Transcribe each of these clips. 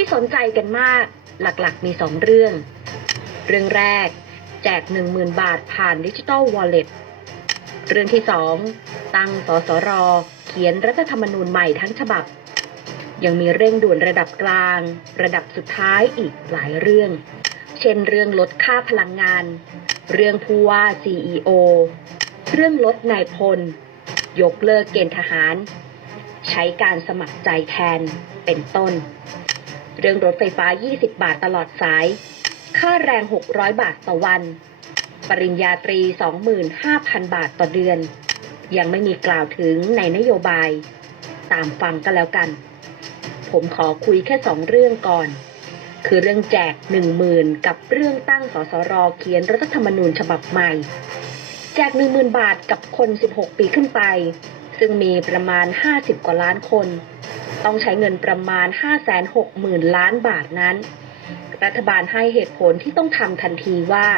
ที่สนใจกันมากหลักๆ มีสองเรื่อง เรื่องแรก แจก 10,000 บาทผ่านดิจิ t a ลวอลเล็ตเรื่องที่สองตั้งสสร เขียนรัฐธรรมนูญใหม่ทั้งฉบับ ยังมีเร่งด่วนระดับกลาง ระดับสุดท้ายอีกหลายเรื่อง เช่นเรื่องลดค่าพลังงาน เรื่องผู้ว่า CEO เรื่องลดนายพล ยกเลิกเกณฑ์ทหาร ใช้การสมัครใจแทนเป็นต้น เรื่องรถไฟฟ้า 20 บาทตลอดสาย ค่าแรง 600 บาทต่อวัน ปริญญาตรี 25,000 บาทต่อเดือน ยังไม่มีกล่าวถึงในนโยบาย ตามฟังก็แล้วกัน ผมขอคุยแค่สองเรื่องก่อน คือเรื่องแจก 10,000 กับเรื่องตั้งสสรเขียนรัฐธรรมนูญฉบับใหม่ แจก 10,000 บาทกับคน 16 ปีขึ้นไป ซึ่งมีประมาณ 50 กว่าล้านคน ต้องใช้เงินประมาณ 560,000 ล้านบาทนั้น รัฐบาลให้เหตุผลที่ต้องทำทันทีว่า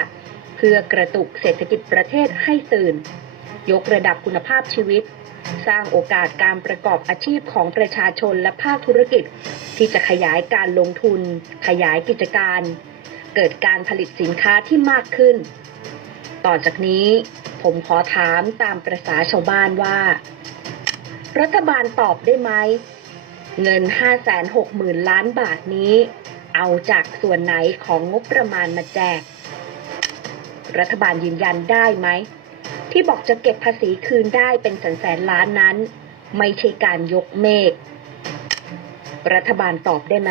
เพื่อกระตุกเศรษฐกิจประเทศให้ตื่น ยกระดับคุณภาพชีวิต สร้างโอกาสการประกอบอาชีพของประชาชนและภาคธุรกิจ ที่จะขยายการลงทุน ขยายกิจการ เกิดการผลิตสินค้าที่มากขึ้น ต่อจากนี้ผมขอถามตามประษาชาวบ้านว่า รัฐบาลตอบได้ไหม เงิน 560,000 ล้านบาทนี้ เอาจากส่วนไหนของงบประมาณมาแจก รัฐบาลยืนยันได้ไหม ที่บอกจะเก็บภาษีคืนได้เป็นแสนแสนล้านนั้น ไม่ใช่การยกเมฆรัฐบาลตอบได้ไหม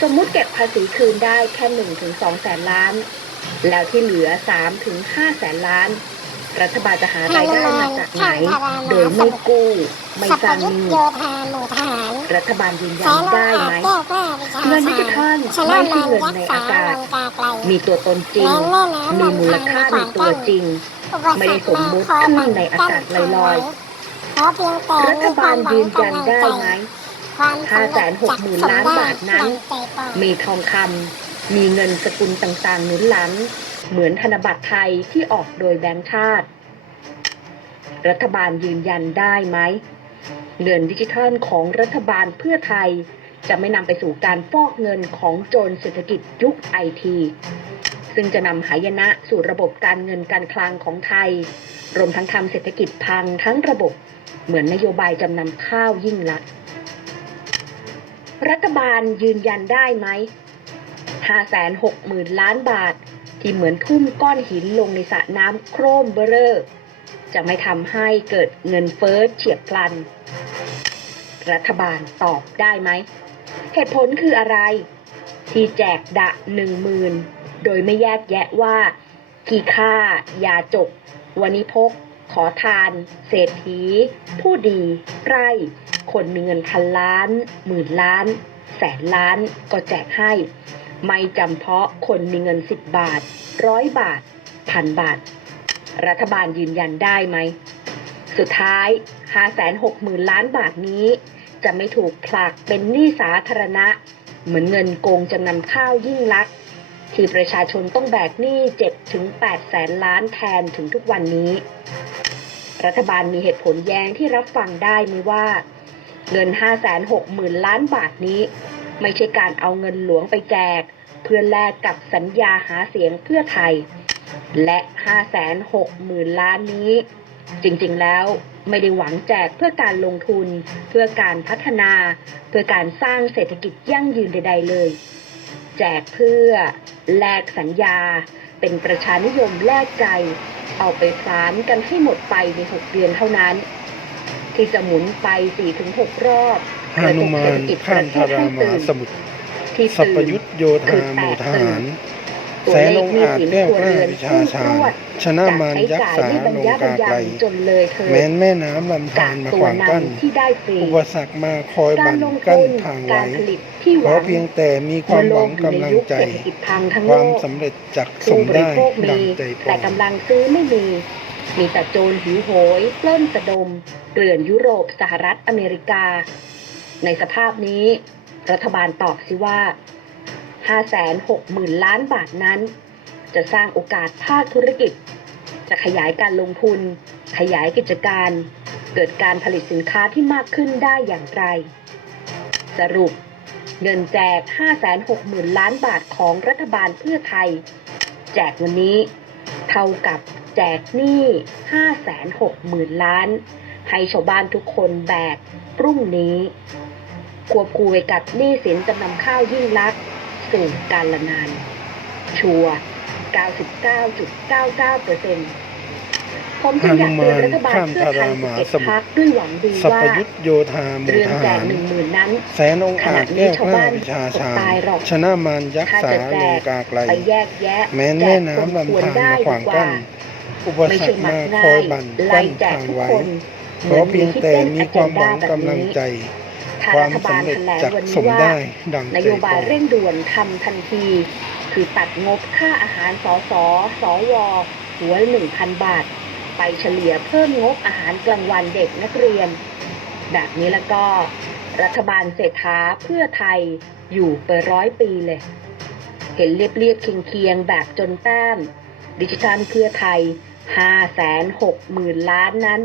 สมมุติเก็บภาษีคืนได้แค่1ถึง2แสนล้าน แล้วที่เหลือ3ถึง5แสนล้าน รัฐบาลจะหารายได้มาจากไหนโดยไม่กู้ไม่สัพสร้างยุทหธนี้โยธาหมู่ทหารรัฐบาลยืนยัแสนนได้ไหมแก้วกล้าวิชาเงินดิจิทัลชนะไม่มัใช่นเงินยักในษ์อาสากาศลังกาไกลมีตัวตนจริงแม่น้ำมีมูลค่าในตัวจริงอุปไม่สรได้รคสมมุติคอยขึ้นมันในอากาศลอยขอเพียงแต่ๆรัฐมีคบาวาลมหวัยืงนยันกำลังได้ใจไหมความสำเร็จจะสม560,000ล้านได้บาทนั้นดังใจปองมีทองคำ มีเงินสกุลต่างๆหนุนหลัง เหมือนธนบัตรไทยที่ออกโดยแบงก์ชาติ รัฐบาลยืนยันได้ไหม เงินดิจิทัลของรัฐบาลเพื่อไทย จะไม่นำไปสู่การฟอกเงินของโจรเศรษฐกิจยุคไอทีซึ่งจะนำหายนะสู่ระบบการเงินการคลังของไทย รวมทั้งทำเศรษฐกิจพังทั้งระบบ เหมือนนโยบายจำนำข้าวยิ่งลักษณ์รัฐบาลยืนยันได้ไหม 560,000 ล้านบาท ที่เหมือนทุ่มก้อนหินลงในสระน้ำโครมเบอเรอจะไม่ทำให้เกิดเงินเฟ้อเฉียบพลัน รัฐบาลตอบได้ไหม เหตุผลคืออะไร ที่แจกดะหนึ่งหมื่นโดยไม่แยกแยะว่า ขี้ค่า ยาจกวานิพก ขอทาน เศรษฐี ผู้ดีไร่คนมีเงินพันล้าน หมื่นล้าน แสนล้านก็แจกให้ ไม่จำเพาะคนมีเงินสิบบาทร้อยบาทพันบาท รัฐบาลยืนยันได้ไหม สุดท้าย 560,000 ล้านบาทนี้ จะไม่ถูกผลักเป็นหนี้สาธารณะ เหมือนเงินโกงจำนำข้าวยิ่งลักษณ์ที่ประชาชนต้องแบกหนี้7ถึง8แสนล้านแทนถึงทุกวันนี้ รัฐบาลมีเหตุผลแย้งที่รับฟังได้ไหมว่า เงิน 560,000 ล้านบาทนี้ ไม่ใช่การเอาเงินหลวงไปแจก เพื่อแลกกับสัญญาหาเสียงเพื่อไทย และ 560,000 ล้านนี้ จริงๆแล้วไม่ได้หวังแจกเพื่อการลงทุน เพื่อการพัฒนา เพื่อการสร้างเศรษฐกิจยั่งยืนใด ๆ เลย แจกเพื่อแลกสัญญา เป็นประชานิยมแลกใจ เอาไปพลานกันให้หมดไปใน 6 เดือนเท่านั้น ที่จะหมุนไป 4-6 รอบ ฮานุมานข้ามธารามาสมุทรสัพยุทธโยธาหมู่ทหารแสเลงอาจแก้วกล้าวิชาชาญชนะมารยักษ์สาลงกาไกลจนเลยเธอแม้นแม่น้ำลำธารมาขวางกั้น อุปสรรคมาคอยบัรงลงกั้นทางกาไว้รผลิตที่หขอเพียงแต่มีความหวังกำลังใจ ความสำเร็จจักสมได้ดังใจปรแต่กำลังซื้อไม่มี มีแต่โจรหิวโหยปล้นสะดม เกลื่อนยุโรปสหรัฐอเมริกา ในสภาพนี้ รัฐบาลตอบสิว่า 560,000 ล้านบาทนั้น จะสร้างโอกาสภาคธุรกิจ จะขยายการลงทุน ขยายกิจการ เกิดการผลิตสินค้าที่มากขึ้นได้อย่างไร สรุป เงินแจก 560,000 ล้านบาทของรัฐบาลเพื่อไทย แจกวันนี้ เท่ากับแจกหนี้ 560,000 ล้าน ให้ชาวบ้านทุกคนแบกพรุ่งนี้ ควบคู่ไปกับหนี้สินจำนำข้าวยิ่งลักษณ์สู่การละนาน ชัวร์99.99เปอร์เซ็นต์ผมจึงอยากเตือนรัฐบาลเพื่อไทย11พักด้วยหวังดีสัพว่าพยุทธโยธาหมู่เรื่องทแจหากรหนึ่งหมื่นนั้นแสนองค์อาจแก้วกล้าวิชาชาญตายหรอกชนะมารยักษ์ถ้าสาจะแจลงกกาไกลไปแยกแยะแม้นแจแม่กน้ำคนควรลำธารได้มาขวางดีกกั้ว่านอุปไม่สรใช่รคมัมากง่าคอยยบั่นไล่กั้นแจกทางทุกไว้คนเพราะเพียงแต่มีความหวังแบบกำลังนี้ใจถ้า ควารัมฐบาลสำเร็จแถลงจักวันสนี้มว่าได้ ดังนใจโยบายปองเร่งด่วนทำทันที คือตัดงบค่าอาหารสสสวหัวหนึ่งพันบาท ไปเฉลี่ยเพิ่มงบอาหารกลางวันเด็กนักเรียน แบบนี้แล้วก็ รัฐบาลเศรษฐาเพื่อไทยอยู่ไปร้อยปีเลย เห็นเรียบเรียบๆเคียงเคียงๆแบบจนแต้มดิจิทัลเพื่อไทย5 6 0 0 0 0 ล้านนั้น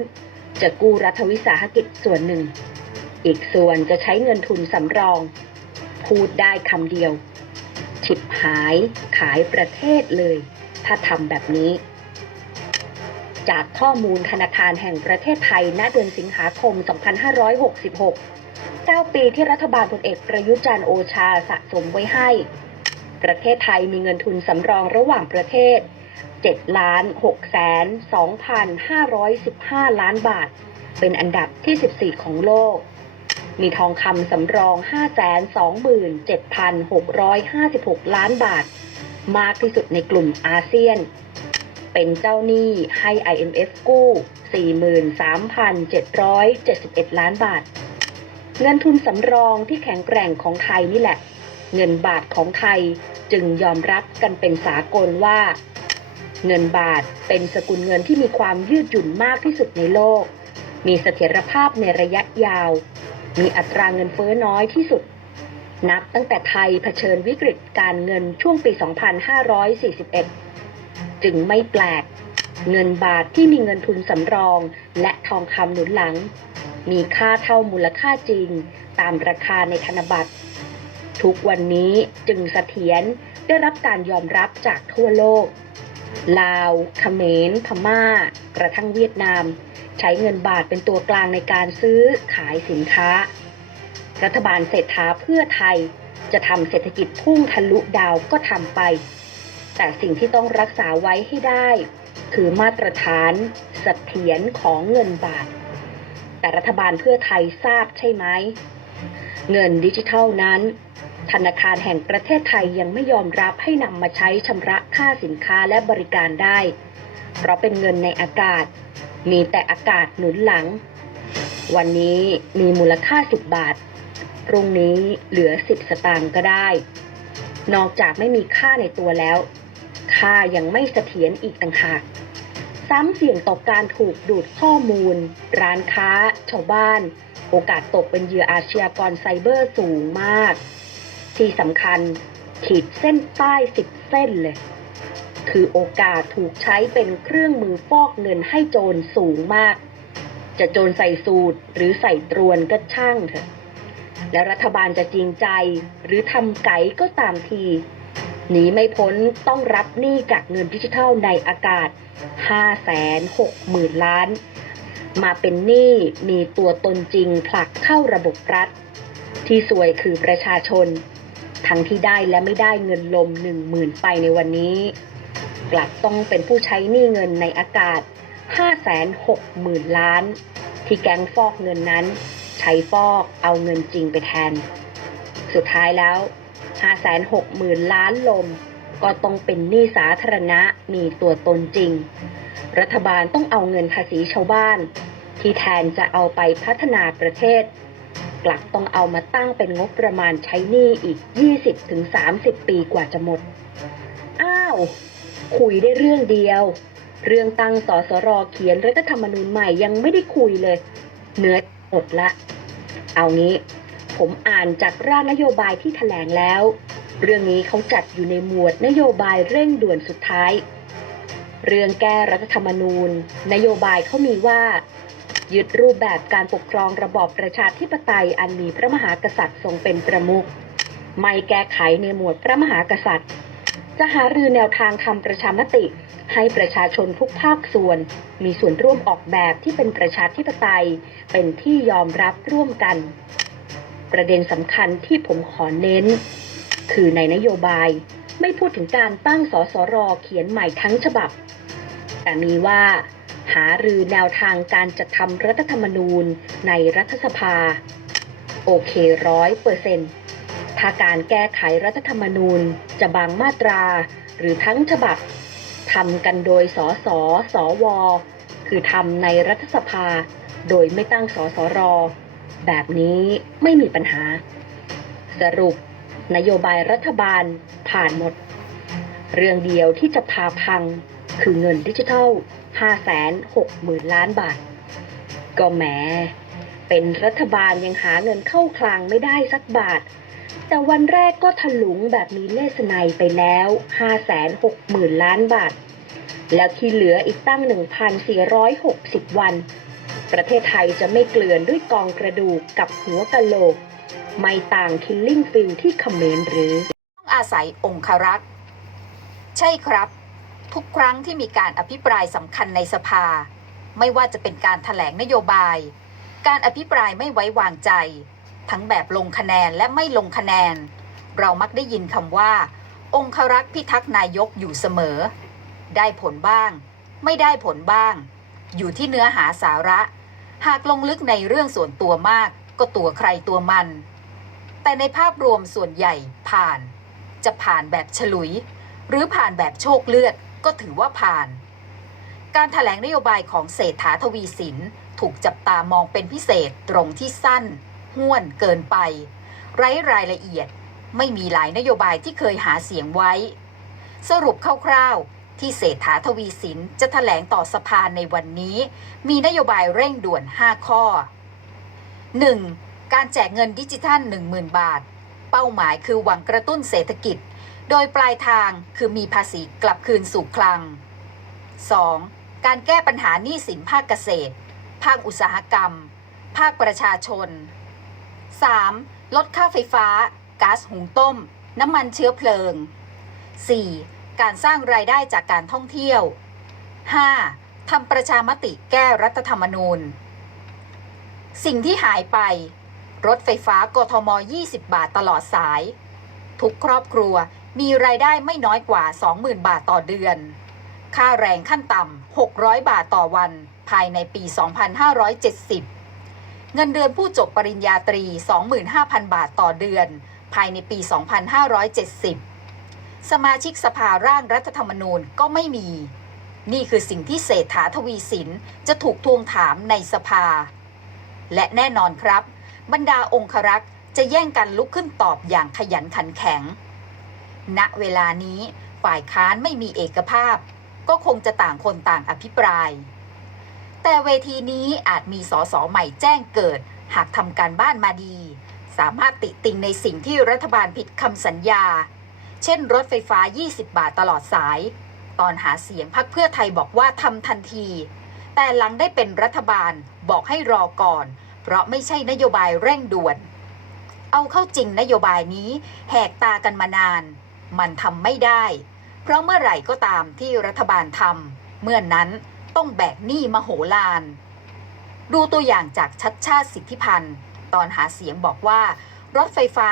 จะกู้รัฐวิสาหกิจส่วนหนึ่ง อีกส่วนจะใช้เงินทุนสำรอง พูดได้คำเดียว ฉิบหายขายประเทศเลย ถ้าทำแบบนี้ จากข้อมูลธนาคารแห่งประเทศไทยณเดือนสิงหาคม 2566 9 ปีที่รัฐบาลพลเอกประยุจันโอชาสะสมไว้ให้ ประเทศไทยมีเงินทุนสำรองระหว่างประเทศ7ล้าน6แสน2,515 ล้านบาท เป็นอันดับที่ 14 ของโลก มีทองคำสำรอง 527,656 ล้านบาท มากที่สุดในกลุ่มอาเซียน เป็นเจ้าหนี้ให้ IMF กู้ 43,771 ล้านบาท เงินทุนสำรองที่แข็งแกร่งของไทยนี่แหละ เงินบาทของไทยจึงยอมรับกันเป็นสากลว่า เงินบาทเป็นสกุลเงินที่มีความยืดหยุ่นมากที่สุดในโลก มีเสถียรภาพในระยะยาว มีอัตราเงินเฟ้อน้อยที่สุด นับตั้งแต่ไทยเผชิญวิกฤตการเงินช่วงปี 2541 จึงไม่แปลก เงินบาทที่มีเงินทุนสำรอง และทองคำหนุนหลัง มีค่าเท่ามูลค่าจริง ตามราคาในธนบัตร ทุกวันนี้จึงเสถียรได้รับการยอมรับจากทั่วโลก ลาวเขมรพม่า กระทั่งเวียดนาม ใช้เงินบาทเป็นตัวกลางในการซื้อขายสินค้า รัฐบาลเศรษฐาเพื่อไทยจะทำเศรษฐกิจพุ่งทะลุดาวก็ทำไป แต่สิ่งที่ต้องรักษาไว้ให้ได้ คือมาตรฐานเสถียรของเงินบาท แต่รัฐบาลเพื่อไทยทราบใช่ไหม เงินดิจิทัลนั้น ธนาคารแห่งประเทศไทยยังไม่ยอมรับให้นำมาใช้ชำระค่าสินค้าและบริการได้ เพราะเป็นเงินในอากาศ มีแต่อากาศหนุนหลัง วันนี้มีมูลค่า 10 บาท พรุ่งนี้เหลือ 10 สตางค์ก็ได้ นอกจากไม่มีค่าในตัวแล้ว ค่ายังไม่เสถียรอีกต่างหาก ซ้ำเสี่ยงต่อการถูกดูดข้อมูล ร้านค้า ชาวบ้าน โอกาสตกเป็นเหยื่ออาชญากรไซเบอร์สูงมาก ที่สำคัญขีดเส้นใต้สิบเส้นเลย คือโอกาสถูกใช้เป็นเครื่องมือฟอกเงินให้โจรสูงมาก จะโจรใส่สูตรหรือใส่ตรวนก็ช่างเถอะ และรัฐบาลจะจริงใจหรือทำไก่ก็ตามทีหนีไม่พ้นต้องรับหนี้จากเงินดิจิทัลในอากาศ 5 6 0 0 0 0 ล้าน มาเป็นหนี้มีตัวตนจริงผลักเข้าระบบรัฐ ที่สวยคือประชาชน ทั้งที่ได้และไม่ได้เงินลมหนึ่งหมื่นไปในวันนี้ กลับต้องเป็นผู้ใช้หนี้เงินในอากาศ 560,000 ล้าน ที่แก๊งฟอกเงินนั้น ใช้ฟอกเอาเงินจริงไปแทน สุดท้ายแล้ว 560,000 ล้านลม ก็ต้องเป็นหนี้สาธารณะมีตัวตนจริง รัฐบาลต้องเอาเงินภาษีชาวบ้าน ที่แทนจะเอาไปพัฒนาประเทศ กลับต้องเอามาตั้งเป็นงบประมาณใช้หนี้อีก 20-30 ปีกว่าจะหมด อ้าว คุยได้เรื่องเดียว เรื่องตั้งสสรเขียนรัฐธรรมนูญใหม่ยังไม่ได้คุยเลยเนื้อหมดละ เอางี้ผมอ่านจากร่างนโยบายที่แถลงแล้ว เรื่องนี้เขาจัดอยู่ในหมวดนโยบายเร่งด่วนสุดท้าย เรื่องแก้รัฐธรรมนูญ นโยบายเขามีว่า ยึดรูปแบบการปกครองระบอบประชาธิปไตยอันมีพระมหากษัตริย์ทรงเป็นประมุขไม่แก้ไขในหมวดพระมหากษัตริย์ จะหารือแนวทางทำประชามติ ให้ประชาชนทุกภาคส่วน มีส่วนร่วมออกแบบที่เป็นประชาธิปไตย เป็นที่ยอมรับร่วมกัน ประเด็นสำคัญที่ผมขอเน้น คือในนโยบายไม่พูดถึงการตั้งสสรเขียนใหม่ทั้งฉบับ แต่มีว่า หารือแนวทางการจัดทำรัฐธรรมนูญในรัฐสภา โอเคร้อยเปอร์เซนต์ถ้าการแก้ไขรัฐธรรมนูญจะบางมาตราหรือทั้งฉบับทำกันโดยสสสว คือทำในรัฐสภา โดยไม่ตั้งสสร แบบนี้ไม่มีปัญหา สรุป นโยบายรัฐบาลผ่านหมด เรื่องเดียวที่จะพาพังคือเงินดิจิทัล 560,000ล้านบาท ก็แหม เป็นรัฐบาลยังหาเงินเข้าคลังไม่ได้สักบาท แต่วันแรกก็ถลุงแบบมีเลสไนไปแล้ว560,000ล้านบาท แล้วที่เหลืออีกตั้ง 1,460 วัน ประเทศไทยจะไม่เกลื่อนด้วยกองกระดูกกับหัวกะโหลก ไม่ต่างคิลลิ่งฟิลที่เขมรหรือ ต้องอาศัยองครักษ์ ใช่ครับ ทุกครั้งที่มีการอภิปรายสำคัญในสภา ไม่ว่าจะเป็นการถแถลงนโยบาย การอภิปรายไม่ไว้วางใจ ทั้งแบบลงคะแนนและไม่ลงคะแนน เรามักได้ยินคำว่า องครักษ์พิทักษ์นายกอยู่เสมอ ได้ผลบ้าง ไม่ได้ผลบ้าง อยู่ที่เนื้อหาสาระ หากลงลึกในเรื่องส่วนตัวมาก ก็ตัวใครตัวมัน แต่ในภาพรวมส่วนใหญ่ผ่าน จะผ่านแบบฉลุย หรือผ่านแบบโชคเลือด ก็ถือว่าผ่าน การถแถลงนโยบายของเศรษฐาทวีสิน ถูกจับตามองเป็นพิเศษตรงที่สั้น ห้วนเกินไป ไร้รายละเอียด ไม่มีหลายนโยบายที่เคยหาเสียงไว้ สรุปคร่าวๆ ที่เศรษฐาทวีสินจะถแถลงต่อสภาในวันนี้ มีนโยบายเร่งด่วน 5 ข้อ 1. การแจกเงินดิจิทัล 10,000 บาท เป้าหมายคือหวังกระตุ้นเศรษฐกิจ โดยปลายทางคือมีภาษีกลับคืนสู่คลัง 2. การแก้ปัญหาหนี้สินภาคเกษตร ภาคอุตสาหกรรม ภาคประชาชน 3. ลดค่าไฟฟ้าก๊าซหุงต้ม น้ำมันเชื้อเพลิง 4. การสร้างรายได้จากการท่องเที่ยว 5. ทำประชามติแก้รัฐธรรมนูญ สิ่งที่หายไป รถไฟฟ้ากทม 20 บาทตลอดสาย ทุกครอบครัว มีรายได้ไม่น้อยกว่า 20,000 บาทต่อเดือน ค่าแรงขั้นต่ำ 600 บาทต่อวัน ภายในปี 2570 เงินเดือนผู้จบปริญญาตรี 25,000 บาทต่อเดือน ภายในปี 2570 สมาชิกสภาร่างรัฐธรรมนูญก็ไม่มี นี่คือสิ่งที่เศรษฐาทวีสินจะถูกทวงถามในสภา และแน่นอนครับ บรรดาองครักษ์จะแย่งกันลุกขึ้นตอบอย่างขยันขันแข็ง ณเวลานี้ฝ่ายค้านไม่มีเอกภาพ ก็คงจะต่างคนต่างอภิปราย แต่เวทีนี้อาจมีสสใหม่แจ้งเกิด หากทำการบ้านมาดี สามารถติติงในสิ่งที่รัฐบาลผิดคำสัญญา เช่นรถไฟฟ้า 20 บาทตลอดสาย ตอนหาเสียงพักเพื่อไทยบอกว่าทำทันที แต่หลังได้เป็นรัฐบาลบอกให้รอก่อน เพราะไม่ใช่นโยบายเร่งด่วน เอาเข้าจริงนโยบายนี้แหกตากันมานาน มันทำไม่ได้ เพราะเมื่อไหร่ก็ตามที่รัฐบาลทำเมื่อนนั้นต้องแบกหนี้มโหฬารดูตัวอย่างจากชัดชาติสิทธิพันธ์ตอนหาเสียงบอกว่ารถไฟฟ้า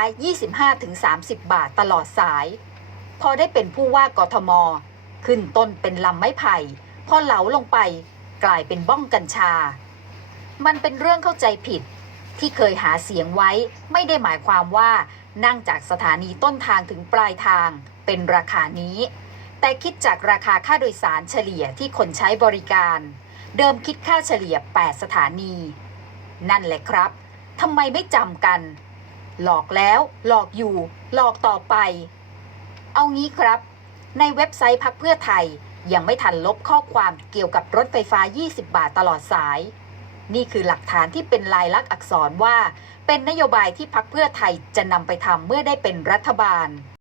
25-30 บาทตลอดสาย พอได้เป็นผู้ว่ากทม ขึ้นต้นเป็นลำไม้ไผ่ พอเหลาลงไปกลายเป็นบ้องกัญชา มันเป็นเรื่องเข้าใจผิดที่เคยหาเสียงไว้ไม่ได้หมายความว่า นั่งจากสถานีต้นทางถึงปลายทางเป็นราคานี้ แต่คิดจากราคาค่าโดยสารเฉลี่ยที่คนใช้บริการ เดิมคิดค่าเฉลี่ย 8 สถานี นั่นแหละครับทำไมไม่จำกัน หลอกแล้ว หลอกอยู่ หลอกต่อไป เอางี้ครับ ในเว็บไซต์พักเพื่อไทยยังไม่ทันลบข้อความเกี่ยวกับรถไฟฟ้า 20 บาทตลอดสาย นี่คือหลักฐานที่เป็นลายลักษณ์อักษรว่า เป็นนโยบายที่พักเพื่อไทยจะนำไปทำเมื่อได้เป็นรัฐบาล